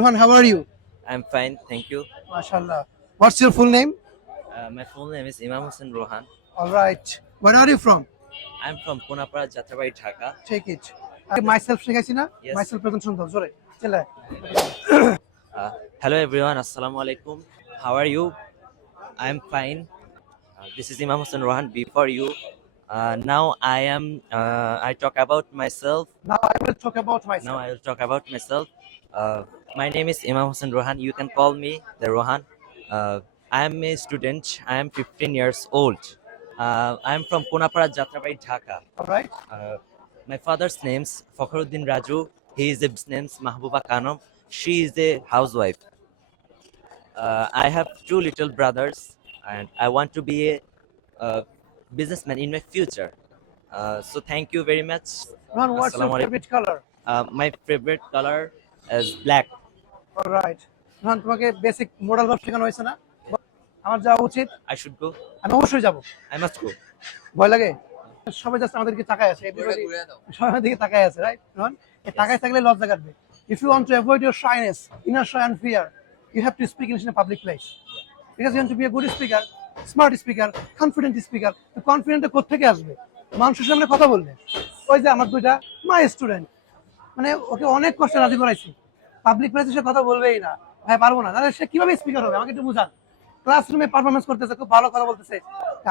Rohan, how are you? I'm fine, thank you. MashaAllah. What's your full name? My full name is Imam Hussain Rohan. All right. Where are you from? I'm from Punapara, Jatrabai, Dhaka. Take it. Myself শেখাইছি না? Yes. Myself present শুনতে হবে, জোরে। চলে। Uh, Hello everyone, Assalamu alaikum. How are you? I'm fine. This is Imam Hussain Rohan. Before you, now I talk about myself. Now I will talk about myself. Now I will talk about myself. My name is Imam Hussain Rohan. You can call me the Rohan. I am a student. I am 15 years old. I am from Punapara, Jatrabai, Dhaka. All right. My father's name's Fakhruddin Raju. His name's Mahbuba Khanum. She is a housewife. I have two little brothers, and I want to be a businessman in my future. So thank you very much. Rohan, what's Assalamu your alaikum. favorite color? My favorite color is black. All right. Rohan, তোমাকে basic modal verb শেখানো হয়েছে না? আমার যাওয়া উচিত। I should go. আমি অবশ্যই যাব। I must go. ভয় লাগে? সবাই জাস্ট আমাদেরকে তাকায় আছে। Everybody সবাই আমাদের দিকে তাকায় আছে, রাইট? রোহন, এই তাকায় থাকলে লজ্জা কাটবে। If you want to avoid your shyness, inner shy and fear, you have to speak English in a public place. Because you want to be a good speaker, smart speaker, confident speaker. তো confident কোত্থেকে আসবে? মানুষের সামনে কথা বলবে। ওই যে আমার দুইটা মাই স্টুডেন্ট, মানে ওকে অনেক কষ্টে রাজি করাইছি। পাবলিক প্লেসে সে কথা বলবেই না, ভাই পারবো না। তাহলে সে কিভাবে স্পিকার হবে? আমাকে একটু বুঝান। ক্লাসরুমে পারফরমেন্স করতেছে, খুব ভালো কথা বলতেছে।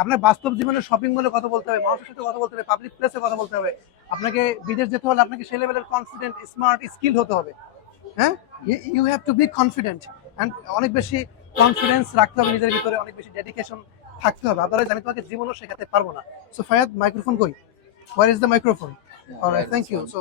আপনার বাস্তব জীবনে শপিং মলে কথা বলতে হবে, মানুষের সাথে কথা বলতে হবে, পাবলিক প্লেসে কথা বলতে হবে। আপনাকে বিদেশ যেতে হলে আপনাকে সেই লেভেলের কনফিডেন্ট, স্মার্ট, স্কিল হতে হবে। হ্যাঁ, you have to be confident and অনেক বেশি কনফিডেন্স রাখতে হবে নিজের ভিতরে, অনেক বেশি ডেডিকেশন থাকতে হবে। আদারওয়াইজ আমি তোমাকে জীবনও শেখাতে পারবো না। সো ফায়াদ, মাইক্রোফোন কই? Where is the microphone? Alright, thank you. So